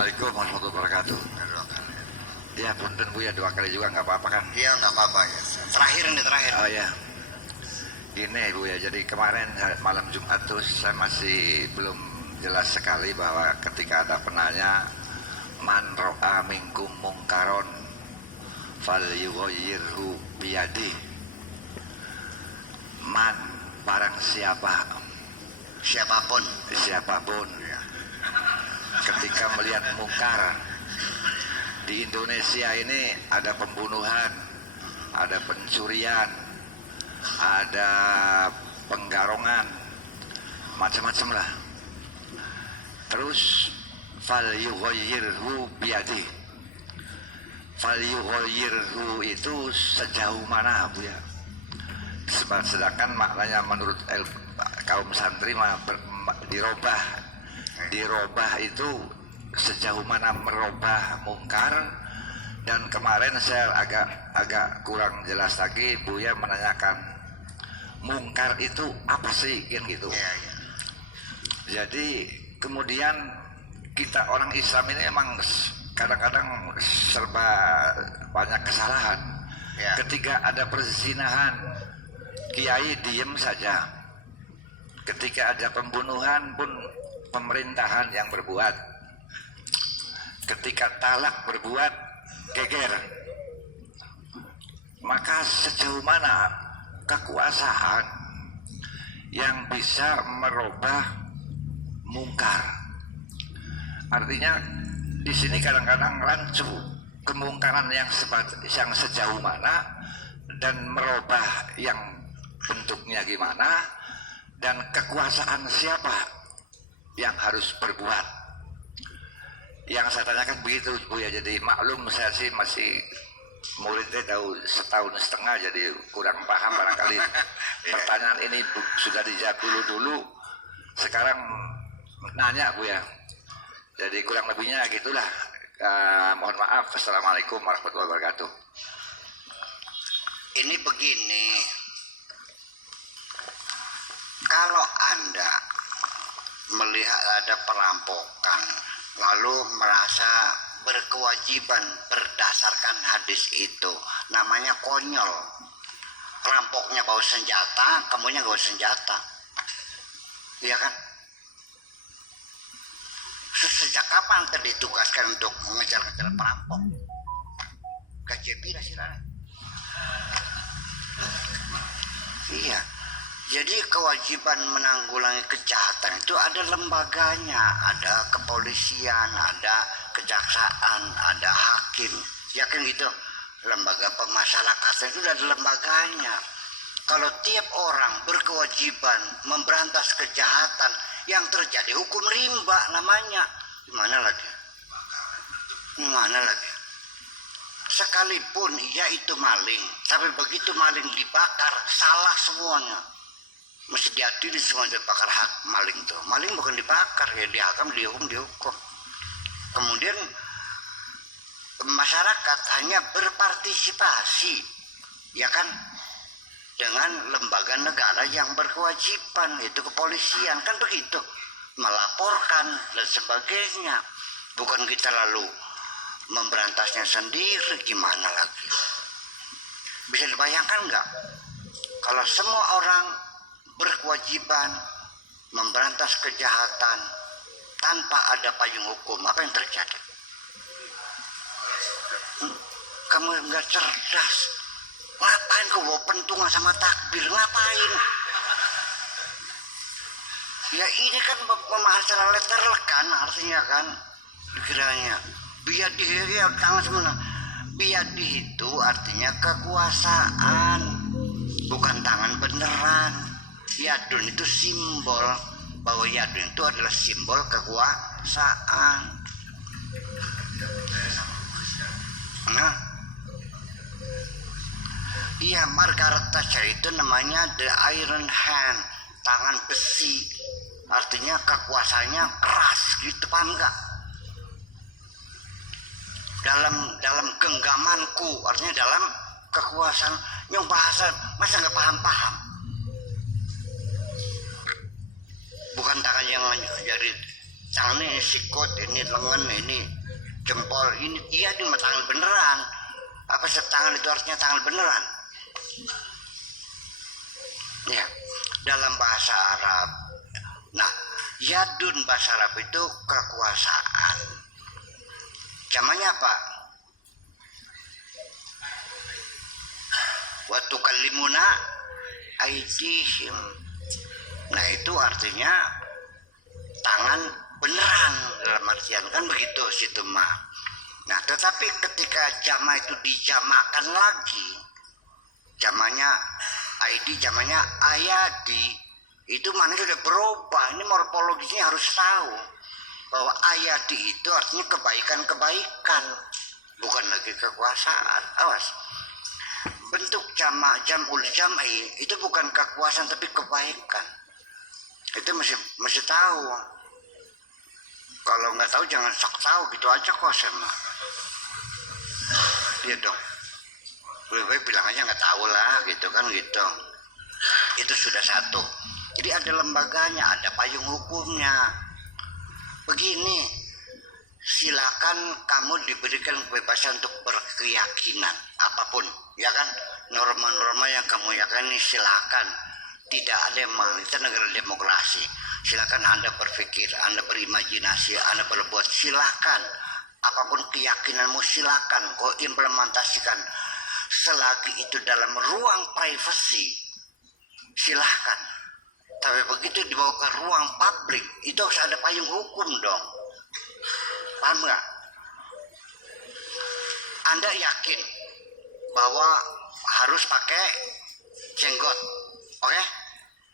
Assalamualaikum warahmatullahi wabarakatuh. Ya punten Bu ya, 2 kali juga nggak apa-apa kan? Iya nggak apa-apa ya. Terakhir ini terakhir. Oh ya, gini Bu ya, jadi kemarin malam Jumat tuh saya masih belum jelas sekali bahwa ketika ada penanya man ro'a minkum mungkaron fal yughayyirhu biyadi. Man, barang siapapun ya, ketika melihat mungkar di Indonesia ini, ada pembunuhan, ada pencurian, ada penggarongan, macam-macam lah. Terus fal yughayyirhu biyadi. Fal yughayyirhu itu sejauh mana Bu ya? Sedangkan maknanya menurut kaum santri dirobah. Dirobah itu sejauh mana merubah mungkar. Dan kemarin saya agak kurang jelas lagi, Buya menanyakan mungkar itu apa sih kan gitu. Jadi kemudian kita orang Islam ini emang kadang-kadang serba banyak kesalahan. Ketika ada perzinahan, kiai diem saja. Ketika ada pembunuhan pun pemerintahan yang berbuat. Ketika talak berbuat, geger. Maka sejauh mana kekuasaan yang bisa merubah mungkar? Artinya di sini kadang-kadang rancu kemungkaran yang sejauh mana dan merubah yang bentuknya gimana, dan kekuasaan siapa yang harus berbuat. Yang saya tanyakan begitu Bu ya. Jadi maklum saya sih masih muridnya tahu 1,5 tahun, jadi kurang paham barangkali. Pertanyaan ini sudah dijawab dulu, sekarang nanya Bu ya. Jadi kurang lebihnya gitulah. Mohon maaf. Assalamualaikum warahmatullahi wabarakatuh. Ini begini, kalau Anda melihat ada perampokan lalu merasa berkewajiban berdasarkan hadis itu, namanya konyol. Perampoknya bawa senjata, kamunya bawa senjata, iya kan? Sejak kapan Anda ditugaskan untuk mengejar-ngejar perampok? KJP hasilnya. Iya. Jadi kewajiban menanggulangi kejahatan itu ada lembaganya, ada kepolisian, ada kejaksaan, ada hakim, ya kan gitu. Lembaga pemasyarakatan itu ada lembaganya. Kalau tiap orang berkewajiban memberantas kejahatan, yang terjadi hukum rimba namanya. Gimana lagi? Sekalipun ia itu maling, tapi begitu maling dibakar, salah semuanya. Mesti diadili semua, dibakar hak maling tuh. Maling bukan dibakar, ya dihakam, dihukum. Kemudian masyarakat hanya berpartisipasi, ya kan, dengan lembaga negara yang berkewajiban, yaitu kepolisian, kan begitu, melaporkan dan sebagainya. Bukan kita lalu memberantasnya sendiri, gimana lagi? Bisa dibayangkan nggak? Kalau semua orang berkewajiban memberantas kejahatan tanpa ada payung hukum, apa yang terjadi? Kamu nggak cerdas. Ngapain kau bawa pentungan sama takbir? Ngapain? Ya ini kan pembahasan letterl kan, artinya kan dikiranya biadih, ya tangan semua. Biadih itu artinya kekuasaan, bukan tangan beneran. Yadun itu simbol, bahwa yadun itu adalah simbol kekuasaan. Nah, iya, Margaret Thatcher itu namanya the Iron Hand, tangan besi. Artinya kekuasaannya keras, gitu, paham nggak? Dalam genggamanku, artinya dalam kekuasaan. Yang bahasa masa nggak paham. Bukan tangan yang jadi tangan ini sikut, ini lengan, ini jempol, ini iya di tangan beneran. Apa setangan itu artinya tangan beneran? Ya, dalam bahasa Arab. Nah, yadun bahasa Arab itu kekuasaan. Jamannya apa? Wa tukallimuna aydihim. Nah, itu artinya tangan beneran, dalam artian kan begitu situ mah. Nah, tetapi ketika jama itu dijamakan lagi, jamanya ID, jamanya ayadi, itu maknanya sudah berubah. Ini morfologisnya harus tahu bahwa ayadi itu artinya kebaikan-kebaikan, bukan lagi kekuasaan. Awas, bentuk jamak, jamul jam'i itu bukan kekuasaan tapi kebaikan. Itu mesti tahu. Kalau nggak tahu jangan sok tahu gitu aja kok sama. Iya dong. Lebih baik bilang aja nggak tahu lah gitu kan gitu. Itu sudah satu. Jadi ada lembaganya, ada payung hukumnya. Begini, silakan kamu diberikan kebebasan untuk berkeyakinan apapun, ya kan? Norma-norma yang kamu yakini silakan. Tidak ada yang kita negara demokrasi. Silakan Anda berpikir, Anda berimajinasi, Anda berbuat, silakan. Apapun keyakinanmu silakan kau implementasikan selagi itu dalam ruang privasi. Silahkan. Tapi begitu dibawa ke ruang publik, itu harus ada payung hukum dong. Paham nggak? Anda yakin bahwa harus pakai jenggot, oke?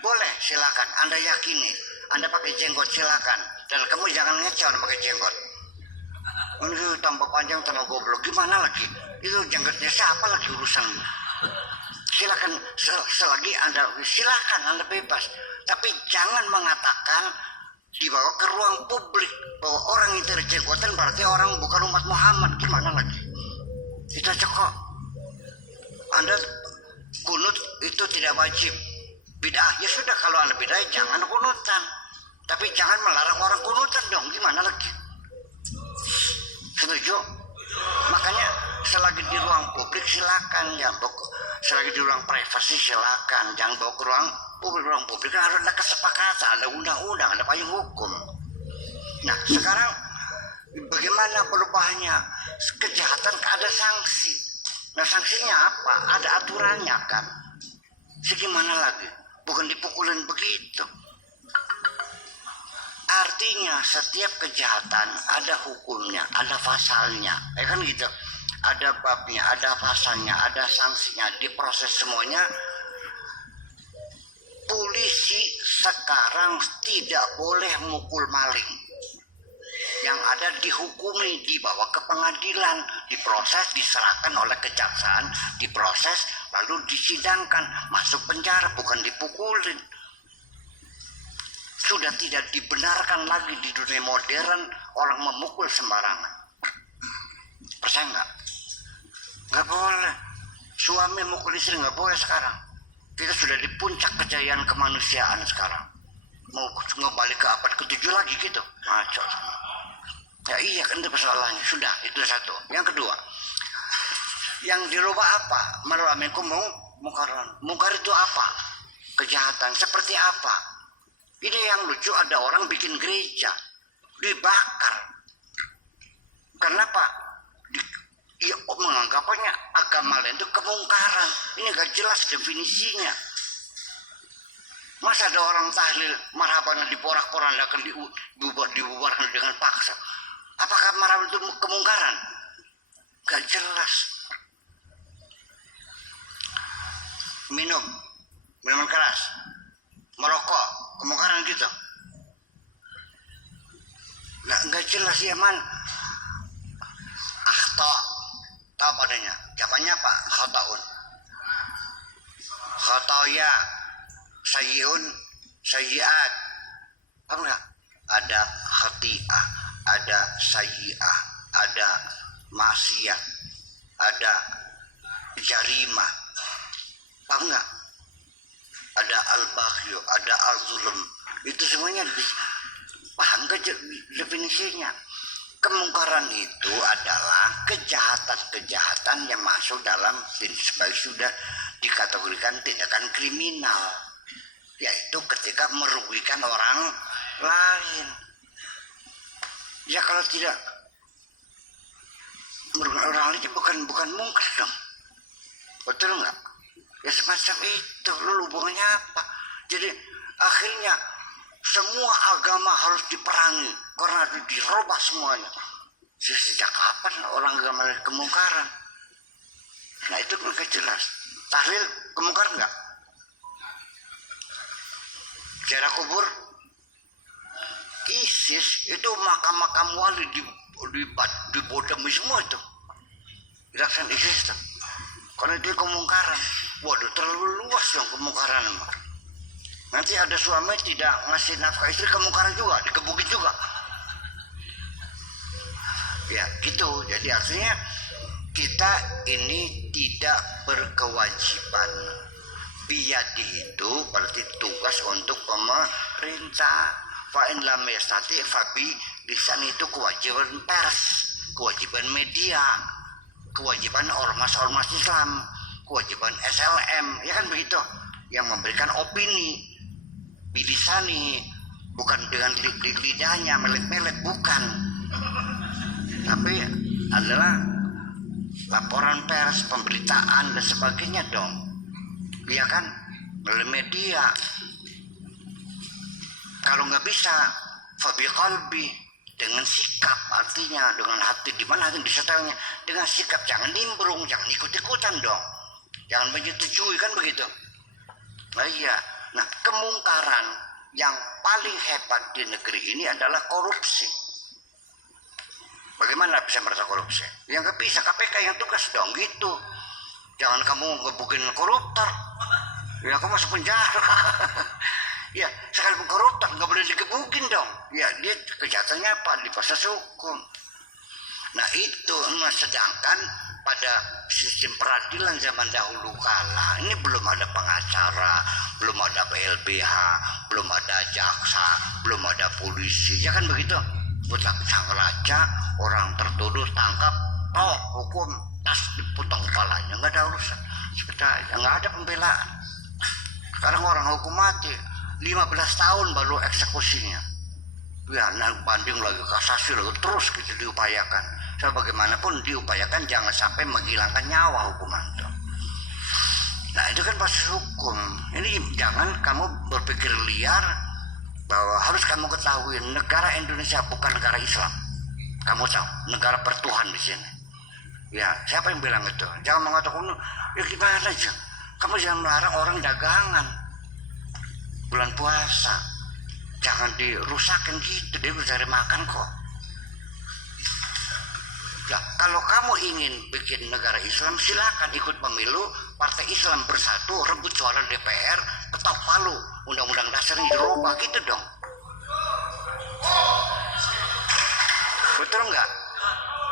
Boleh, silakan. Anda yakini, Anda pakai jenggot silakan. Dan kamu jangan ngecer pakai jenggot. Ini tambah panjang, tambah goblok. Gimana lagi? Itu jenggotnya siapa lagi urusan? Silakan, selagi Anda silakan, Anda bebas. Tapi jangan mengatakan dibawa ke ruang publik bahwa orang itu jenggotan berarti orang bukan umat Muhammad. Gimana lagi? Itu aja kok. Anda kunut itu tidak wajib. Bid'ah, ya sudah, kalau Anda bid'ah jangan kunutan. Tapi jangan melarang orang kunutan dong. Gimana lagi? Setuju? Makanya selagi di ruang publik silakan, ya. Selagi di ruang privasi silakan, jangan bawa ke ruang publik. Ruang publik kan harus ada kesepakatan, ada undang-undang, ada payung hukum. Nah, sekarang bagaimana perubahannya? Kejahatan ada sanksi. Nah, sanksinya apa? Ada aturannya kan. Segimana lagi? Bukan dipukulin begitu. Artinya setiap kejahatan ada hukumnya, ada pasalnya, ya kan gitu. Ada babnya, ada pasalnya, ada sanksinya, diproses semuanya. Polisi sekarang tidak boleh mukul maling. Yang ada dihukumi, dibawa ke pengadilan, diproses, diserahkan oleh kejaksaan, diproses, lalu disidangkan, masuk penjara, bukan dipukulin. Sudah tidak dibenarkan lagi di dunia modern orang memukul sembarangan. Percaya nggak? Nggak boleh. Suami mukul istri nggak boleh sekarang. Kita sudah di puncak kejayaan kemanusiaan sekarang. Mau balik ke abad ke-7 lagi gitu. Ngaco. Ya iya kan itu persoalannya. Sudah, itu satu. Yang kedua, yang dirubah apa? Marwamikum mungkaron. Mungkar itu apa? Kejahatan seperti apa? Ini yang lucu, ada orang bikin gereja dibakar. Kenapa? Dia menganggapnya agama lain itu kemungkaran. Ini gak jelas definisinya. Masa ada orang tahlil marhaban diporak-porandakan, dibubarkan dengan paksa? Apakah marhaban itu kemungkaran? Gak jelas. Minuman keras, merokok, kemungkaran gitu. Nggak jelas ya man. Akhta, tahu padanya. Jawabannya apa? Khataun. Khataya, sayyiun, sayyiat. Paham nggak? Ada khati'ah, ada sayyi'ah, ada maksiat, ada jarimah. Paham nggak? Ada al-baghyu, ada al-zulm. Itu semuanya paham dalam definisinya. Kemungkaran itu adalah kejahatan-kejahatan yang masuk dalam sebagai sudah dikategorikan tindakan kriminal, yaitu ketika merugikan orang lain. Ya kalau tidak merugikan orang lain bukan mungkar dong, betul nggak? Ya semacam itu. Lalu hubungannya apa? Jadi akhirnya semua agama harus diperangi karena dirubah semuanya. Sejak kapan orang agama kemungkaran? Nah itu mereka jelas. Tahlil kemungkaran nggak? Ziarah kubur, ISIS itu makam-makam wali di bodami semua itu. Gerakan ISIS itu. Karena itu kemungkaran. Waduh, terlalu luas dong kemungkaran. Nanti ada suami tidak ngasih nafkah istri, kemungkaran juga, dikebukin juga. Ya gitu. Jadi artinya kita ini tidak berkewajiban. Biyadi itu berarti tugas untuk pemerintah. Fa'in lam yastati fabi lisan itu kewajiban pers, kewajiban media, kewajiban ormas-ormas Islam, kewajiban SLM, ya kan begitu, yang memberikan opini bilisani, bukan dengan lidahnya melet-melet, bukan, tapi adalah laporan pers, pemberitaan dan sebagainya dong, ya kan, melalui media. Kalau nggak bisa fabi qalbi, dengan sikap, artinya dengan hati, di mana hati disertainya dengan sikap, jangan nimbrung, jangan ikut-ikutan dong, jangan menyetujui, kan begitu. Nah iya, nah kemungkaran yang paling hebat di negeri ini adalah korupsi. Bagaimana bisa merasa korupsi? Yang nggak bisa, KPK yang tugas dong gitu. Jangan kamu ngebukin koruptor, ya kamu masuk penjara. Ya, sekalipun koruptor nggak boleh digebukin dong. Ya, dia kejahatannya apa? Diproses hukum. Nah itu, sedangkan pada sistem peradilan zaman dahulu kala ini belum ada pengacara, belum ada PLBH, belum ada jaksa, belum ada polisi, ya kan begitu. Putak sang raja, orang tertuduh tangkap, hukum, tas dipotong kepalanya, nggak ada urusan, seperti nggak ada pembelaan. Sekarang orang hukum mati 15 tahun baru eksekusinya. Ya, nah banding lagi, kasasi lagi, terus gitu diupayakan. So, bagaimanapun diupayakan jangan sampai menghilangkan nyawa hukuman itu. Nah itu kan proses hukum. Ini jangan kamu berpikir liar bahwa harus kamu ketahui negara Indonesia bukan negara Islam. Kamu tahu negara pertuhan di sini. Ya siapa yang bilang itu? Jangan mengatakan ya gimana aja. Kamu jangan melarang orang dagangan bulan puasa. Jangan dirusakin gitu, dia bisa cari makan kok. Nah, kalau kamu ingin bikin negara Islam, silakan ikut pemilu, partai Islam bersatu, rebut suara DPR, ketok palu, undang-undang dasarnya dirubah gitu dong. Betul nggak?